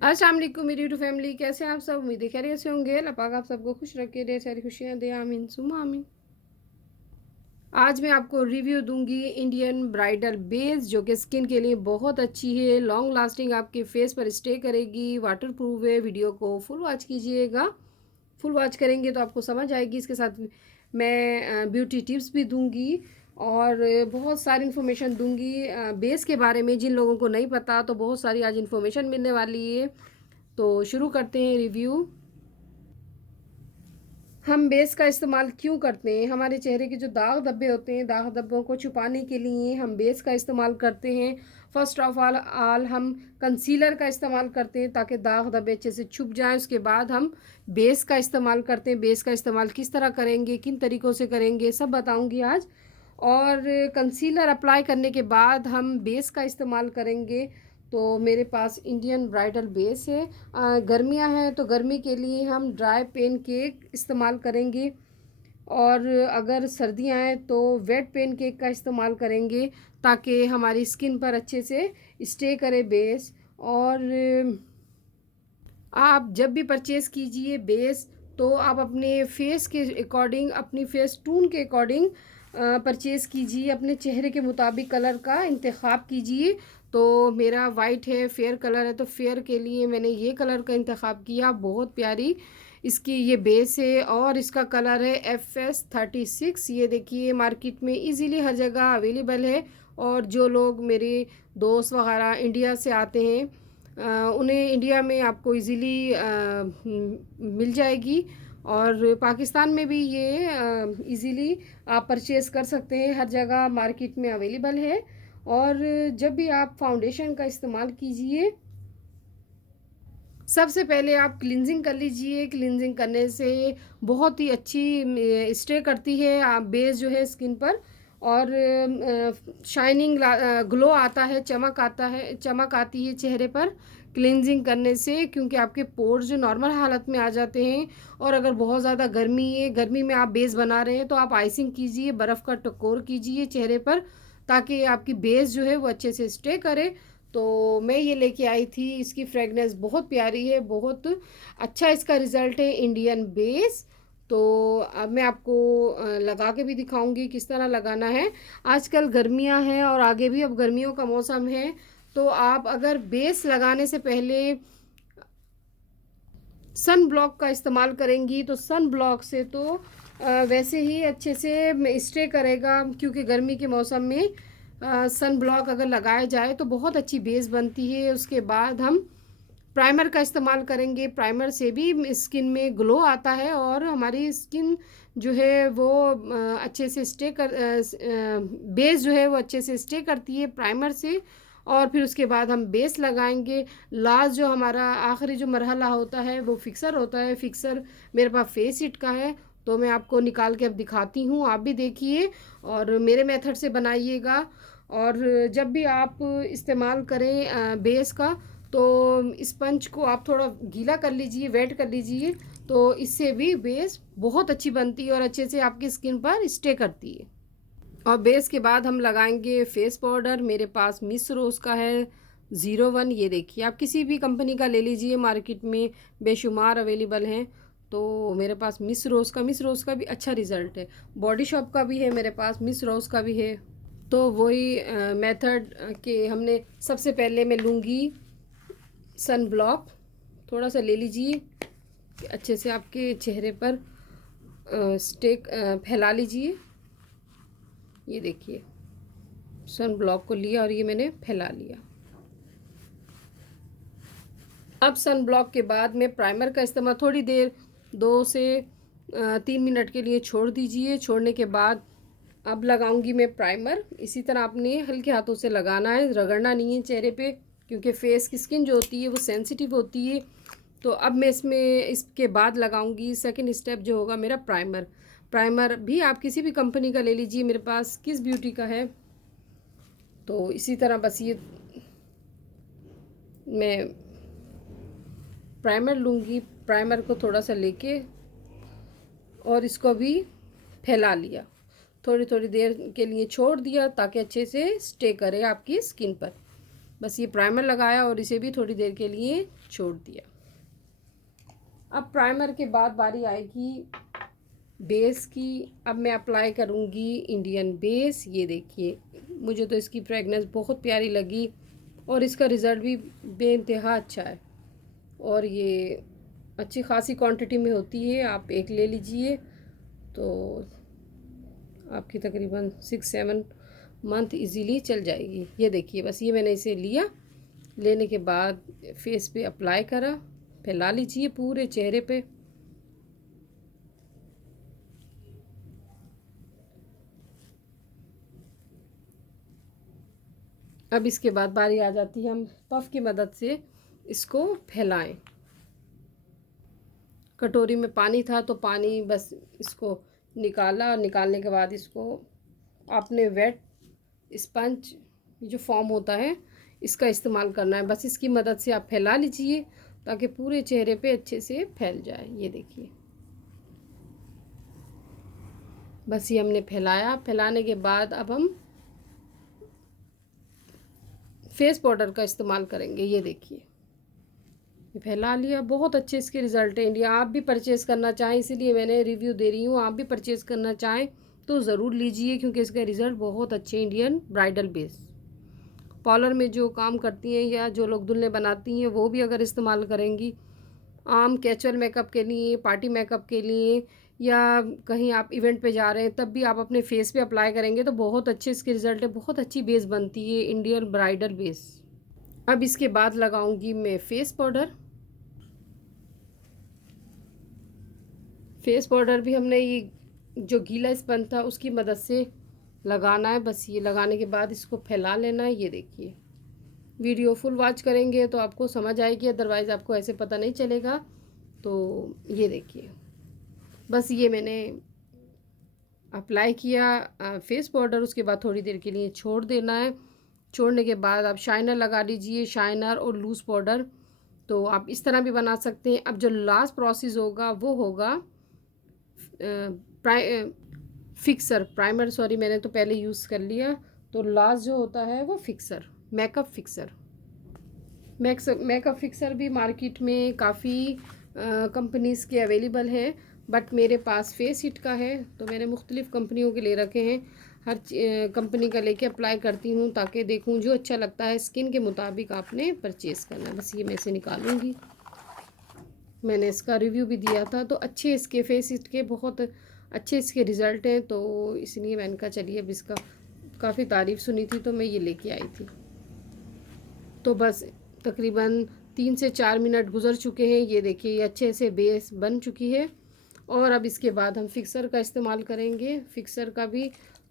अस्सलाम वालेकुम मेरी यूट्यूब फैमिली, कैसे हैं आप सब। उम्मीद है खैरियत से होंगे। अल्लाह पाक आप सबको खुश रखे, ढेर सारी खुशियाँ दे, आमीन सुम्मा आमीन। आज मैं आपको रिव्यू दूंगी इंडियन ब्राइडल बेस, जो कि स्किन के लिए बहुत अच्छी है, लॉन्ग लास्टिंग आपके फेस पर स्टे करेगी, वाटर प्रूफ है। वीडियो को फुल वॉच कीजिएगा। फुल वॉच करेंगे तो आपको समझ आएगी। इसके साथ मैं ब्यूटी टिप्स भी दूंगी और बहुत सारी इन्फॉर्मेशन दूंगी बेस के बारे में। जिन लोगों को नहीं पता तो बहुत सारी आज इन्फॉर्मेशन मिलने वाली है। तो शुरू करते हैं रिव्यू। हम बेस का इस्तेमाल क्यों करते हैं? हमारे चेहरे के जो दाग धब्बे होते हैं, दाग धब्बों को छुपाने के लिए हम बेस का इस्तेमाल करते हैं। फर्स्ट ऑफ ऑल हम कंसीलर का इस्तेमाल करते हैं ताकि दाग धब्बे अच्छे से छुप जाएं। उसके बाद हम बेस का इस्तेमाल करते हैं। बेस का इस्तेमाल किस तरह करेंगे, किन तरीक़ों से करेंगे, सब बताऊंगी आज। और कंसीलर अप्लाई करने के बाद हम बेस का इस्तेमाल करेंगे। तो मेरे पास इंडियन ब्राइडल बेस है। गर्मियाँ हैं तो गर्मी के लिए हम ड्राई पेन केक इस्तेमाल करेंगे, और अगर सर्दियाँ हैं तो वेट पेन केक का इस्तेमाल करेंगे ताकि हमारी स्किन पर अच्छे से स्टे करे बेस। और आप जब भी परचेज़ कीजिए बेस, तो आप अपने फेस के अकॉर्डिंग, अपनी फेस टून के अकॉर्डिंग परचेज़ कीजिए। अपने चेहरे के मुताबिक कलर का इंतखाब कीजिए। तो मेरा वाइट है, फेयर कलर है, तो फेयर के लिए मैंने ये कलर का इंतखाब किया। बहुत प्यारी इसकी ये बेस है और इसका कलर है FS36। ये देखिए मार्केट में इजीली हर जगह अवेलेबल है। और जो लोग मेरे दोस्त वगैरह इंडिया से आते हैं, उन्हें इंडिया में आपको इजीली मिल जाएगी। और पाकिस्तान में भी ये इजीली आप परचेज़ कर सकते हैं, हर जगह मार्केट में अवेलेबल है। और जब भी आप फाउंडेशन का इस्तेमाल कीजिए, सबसे पहले आप क्लिनजिंग कर लीजिए। क्लिनजिंग करने से बहुत ही अच्छी स्टे करती है आप बेस जो है स्किन पर। और शाइनिंग ग्लो आता है, चमक आता है, चमक आती है चेहरे पर क्लिनजिंग करने से, क्योंकि आपके पोर्स जो नॉर्मल हालत में आ जाते हैं। और अगर बहुत ज़्यादा गर्मी है, गर्मी में आप बेस बना रहे हैं, तो आप आइसिंग कीजिए, बर्फ़ का टकोर कीजिए चेहरे पर ताकि आपकी बेस जो है वो अच्छे से स्टे करे। तो मैं ये लेके आई थी। इसकी फ्रेगनेंस बहुत प्यारी है, बहुत अच्छा इसका रिज़ल्ट है इंडियन बेस। तो अब मैं आपको लगा के भी दिखाऊंगी किस तरह लगाना है। आजकल गर्मियां हैं और आगे भी अब गर्मियों का मौसम है। तो आप अगर बेस लगाने से पहले सन ब्लॉक का इस्तेमाल करेंगी तो सन ब्लॉक से तो वैसे ही अच्छे से स्टे करेगा, क्योंकि गर्मी के मौसम में सन ब्लॉक अगर लगाया जाए तो बहुत अच्छी बेस बनती है। उसके बाद हम प्राइमर का इस्तेमाल करेंगे। प्राइमर से भी स्किन में ग्लो आता है और हमारी स्किन जो है वो अच्छे से स्टे कर बेस जो है वो अच्छे से स्टे करती है प्राइमर से। और फिर उसके बाद हम बेस लगाएंगे। लास्ट जो हमारा आखिरी जो मरहला होता है वो फिक्सर होता है। फिक्सर मेरे पास फेस इट का है, तो मैं आपको निकाल के अब दिखाती हूँ, आप भी देखिए और मेरे मेथड से बनाइएगा। और जब भी आप इस्तेमाल करें बेस का, तो स्पंज को आप थोड़ा गीला कर लीजिए, वेट कर लीजिए, तो इससे भी बेस बहुत अच्छी बनती है और अच्छे से आपकी स्किन पर स्टे करती है। और बेस के बाद हम लगाएंगे फेस पाउडर। मेरे पास मिस रोज़ का है 01। ये देखिए, आप किसी भी कंपनी का ले लीजिए, मार्केट में बेशुमार अवेलेबल हैं। तो मेरे पास मिस रोज़ का भी अच्छा रिज़ल्ट है। बॉडी शॉप का भी है मेरे पास, मिस रोज़ का भी है। तो वही मेथड के हमने सबसे पहले मैं लूँगी सन ब्लॉक। थोड़ा सा ले लीजिए कि अच्छे से आपके चेहरे पर स्टेक फैला लीजिए। ये देखिए, सन ब्लॉक को लिया और ये मैंने फैला लिया। अब सन ब्लॉक के बाद में प्राइमर का इस्तेमाल थोड़ी देर 2 से 3 मिनट के लिए छोड़ दीजिए। छोड़ने के बाद अब लगाऊंगी मैं प्राइमर। इसी तरह आपने हल्के हाथों से लगाना है, रगड़ना नहीं है चेहरे पे, क्योंकि फेस की स्किन जो होती है वो सेंसिटिव होती है। तो अब मैं इसके बाद लगाऊंगी सेकंड स्टेप जो होगा मेरा प्राइमर। प्राइमर भी आप किसी भी कंपनी का ले लीजिए, मेरे पास किस ब्यूटी का है। तो इसी तरह बस ये मैं प्राइमर लूँगी। प्राइमर को थोड़ा सा लेके और इसको भी फैला लिया, थोड़ी थोड़ी देर के लिए छोड़ दिया ताकि अच्छे से स्टे करे आपकी स्किन पर। बस ये प्राइमर लगाया और इसे भी थोड़ी देर के लिए छोड़ दिया। अब प्राइमर के बाद बारी आएगी बेस की। अब मैं अप्लाई करूँगी इंडियन बेस। ये देखिए, मुझे तो इसकी फ्रेगनेंस बहुत प्यारी लगी और इसका रिज़ल्ट भी बेइंतहा अच्छा है। और ये अच्छी खासी क्वांटिटी में होती है, आप एक ले लीजिए तो आपकी तकरीबन 6-7 मंथ इजीली चल जाएगी। ये देखिए, बस ये मैंने इसे लिया, लेने के बाद फेस पे अप्लाई करा, फैला लीजिए पूरे चेहरे पे। अब इसके बाद बारी आ जाती है हम पफ की मदद से इसको फैलाएं। कटोरी में पानी था तो पानी बस इसको निकाला, और निकालने के बाद इसको आपने वेट स्पंज जो फॉर्म होता है इसका इस्तेमाल करना है। बस इसकी मदद से आप फैला लीजिए ताकि पूरे चेहरे पे अच्छे से फैल जाए। ये देखिए, बस ये हमने फैलाया। फैलाने के बाद अब हम फेस पाउडर का इस्तेमाल करेंगे। ये देखिए, ये फैला लिया। बहुत अच्छे इसके रिज़ल्ट हैं इंडिया। आप भी परचेज़ करना चाहें, इसीलिए मैंने रिव्यू दे रही हूँ। आप भी परचेज़ करना चाहें तो ज़रूर लीजिए, क्योंकि इसके रिज़ल्ट बहुत अच्छे। इंडियन ब्राइडल बेस पार्लर में जो काम करती हैं या जो लोग दुल्हनें बनाती हैं वो भी अगर इस्तेमाल करेंगी, आम कैजुअल मेकअप के लिए, पार्टी मेकअप के लिए, या कहीं आप इवेंट पे जा रहे हैं तब भी आप अपने फेस पे अप्लाई करेंगे तो बहुत अच्छे इसके रिज़ल्ट है। बहुत अच्छी बेस बनती है इंडियन ब्राइडल बेस। अब इसके बाद लगाऊंगी मैं फेस पाउडर। फेस पाउडर भी हमने ये जो गीला स्पंज था उसकी मदद से लगाना है। बस ये लगाने के बाद इसको फैला लेना है। ये देखिए, वीडियो फुल वॉच करेंगे तो आपको समझ आएगी, अदरवाइज़ आपको ऐसे पता नहीं चलेगा। तो ये देखिए, बस ये मैंने अप्लाई किया फेस पाउडर, उसके बाद थोड़ी देर के लिए छोड़ देना है। छोड़ने के बाद आप शाइनर लगा लीजिए, शाइनर और लूज़ पाउडर। तो आप इस तरह भी बना सकते हैं। अब जो लास्ट प्रोसेस होगा वो होगा फिक्सर, प्राइमर सॉरी मैंने तो पहले यूज़ कर लिया। तो लास्ट जो होता है वो fixer, makeup fixer. Makeup fixer भी मार्केट में काफ़ी कंपनीज़ के अवेलेबल है, बट मेरे पास फेस हिट का है तो मैंने मुख्तलिफ़ कंपनियों के ले रखे हैं। हर कंपनी का लेके अप्लाई करती हूँ ताकि देखूँ जो अच्छा लगता है। स्किन के मुताबिक आपने परचेज़ करना है। बस ये मैं इसे निकालूँगी। मैंने इसका रिव्यू भी दिया था तो अच्छे इसके फेस के बहुत अच्छे इसके रिज़ल्ट हैं, तो इसलिए मैंने कहा चलिए अब इसका काफ़ी तारीफ़ सुनी थी तो मैं ये लेके आई थी। तो बस तकरीबन 3 से 4 मिनट गुज़र चुके हैं। ये देखिए, ये अच्छे से बेस बन चुकी है। और अब इसके बाद हम फिक्सर का इस्तेमाल करेंगे। फिक्सर का भी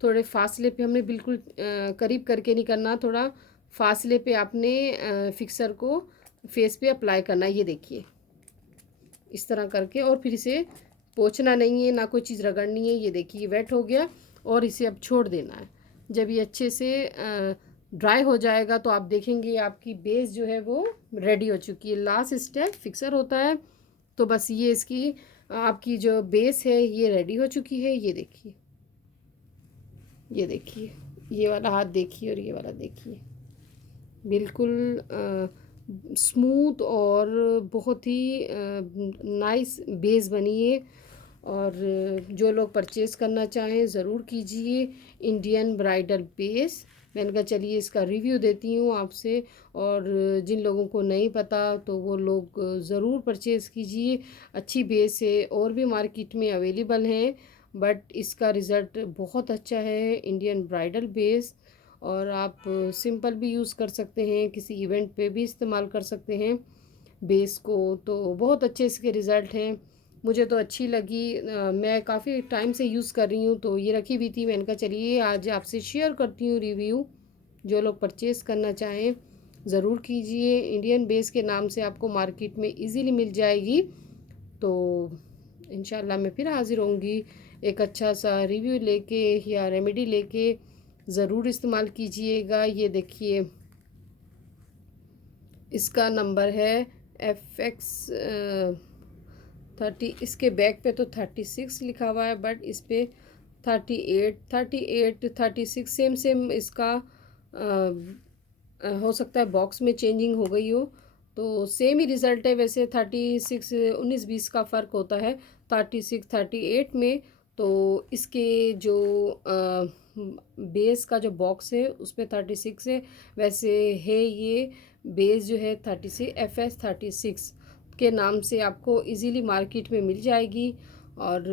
थोड़े फासले पे, हमने बिल्कुल करीब करके नहीं करना, थोड़ा फासले पे आपने फिक्सर को फेस पे अप्लाई करना है। ये देखिए, इस तरह करके, और फिर इसे पोंछना नहीं है, ना कोई चीज़ रगड़नी है। ये देखिए, वेट हो गया और इसे अब छोड़ देना है। जब ये अच्छे से ड्राई हो जाएगा तो आप देखेंगे आपकी बेस जो है वो रेडी हो चुकी है। लास्ट स्टेप फिक्सर होता है। तो बस ये इसकी आपकी जो बेस है ये रेडी हो चुकी है। ये देखिए, ये देखिए, ये वाला हाथ देखिए और ये वाला देखिए, बिल्कुल स्मूथ और बहुत ही नाइस बेस बनी है। और जो लोग परचेज़ करना चाहें ज़रूर कीजिए इंडियन ब्राइडल बेस। मैंने कहा चलिए इसका रिव्यू देती हूँ आपसे, और जिन लोगों को नहीं पता तो वो लोग ज़रूर परचेज़ कीजिए। अच्छी बेस है, और भी मार्केट में अवेलेबल हैं, बट इसका रिज़ल्ट बहुत अच्छा है इंडियन ब्राइडल बेस। और आप सिंपल भी यूज़ कर सकते हैं, किसी इवेंट पे भी इस्तेमाल कर सकते हैं बेस को। तो बहुत अच्छे इसके रिज़ल्ट हैं, मुझे तो अच्छी लगी। मैं काफ़ी टाइम से यूज़ कर रही हूँ तो ये रखी हुई थी। मैंने कहा चलिए आज आपसे शेयर करती हूँ रिव्यू। जो लोग परचेज़ करना चाहें ज़रूर कीजिए। इंडियन बेस के नाम से आपको मार्केट में इजीली मिल जाएगी। तो इंशाल्लाह मैं फिर हाज़िर होंगी एक अच्छा सा रिव्यू लेके या रेमेडी लेके। ज़रूर इस्तेमाल कीजिएगा। ये देखिए, इसका नंबर है FX 30। इसके बैक पे तो 36 लिखा हुआ है, बट इस पे 38, 38, 36 सेम सेम इसका हो सकता है बॉक्स में चेंजिंग हो गई हो, तो सेम ही रिज़ल्ट है। वैसे 36 19-20 का फ़र्क होता है 36 38 में। तो इसके जो बेस का जो बॉक्स है उस पे 36 है, वैसे है ये बेस जो है 36 FS36 के नाम से आपको इजीली मार्केट में मिल जाएगी। और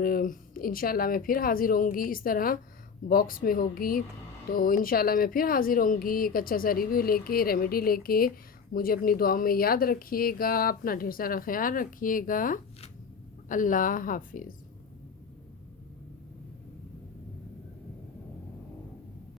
इंशाल्लाह मैं फिर हाज़िर होंगी, इस तरह बॉक्स में होगी। तो इंशाल्लाह मैं फिर हाज़िर होंगी एक अच्छा सा रिव्यू लेके, रेमेडी लेके। मुझे अपनी दुआओं में याद रखिएगा, अपना ढेर सारा ख्याल रखिएगा। अल्लाह हाफिज़।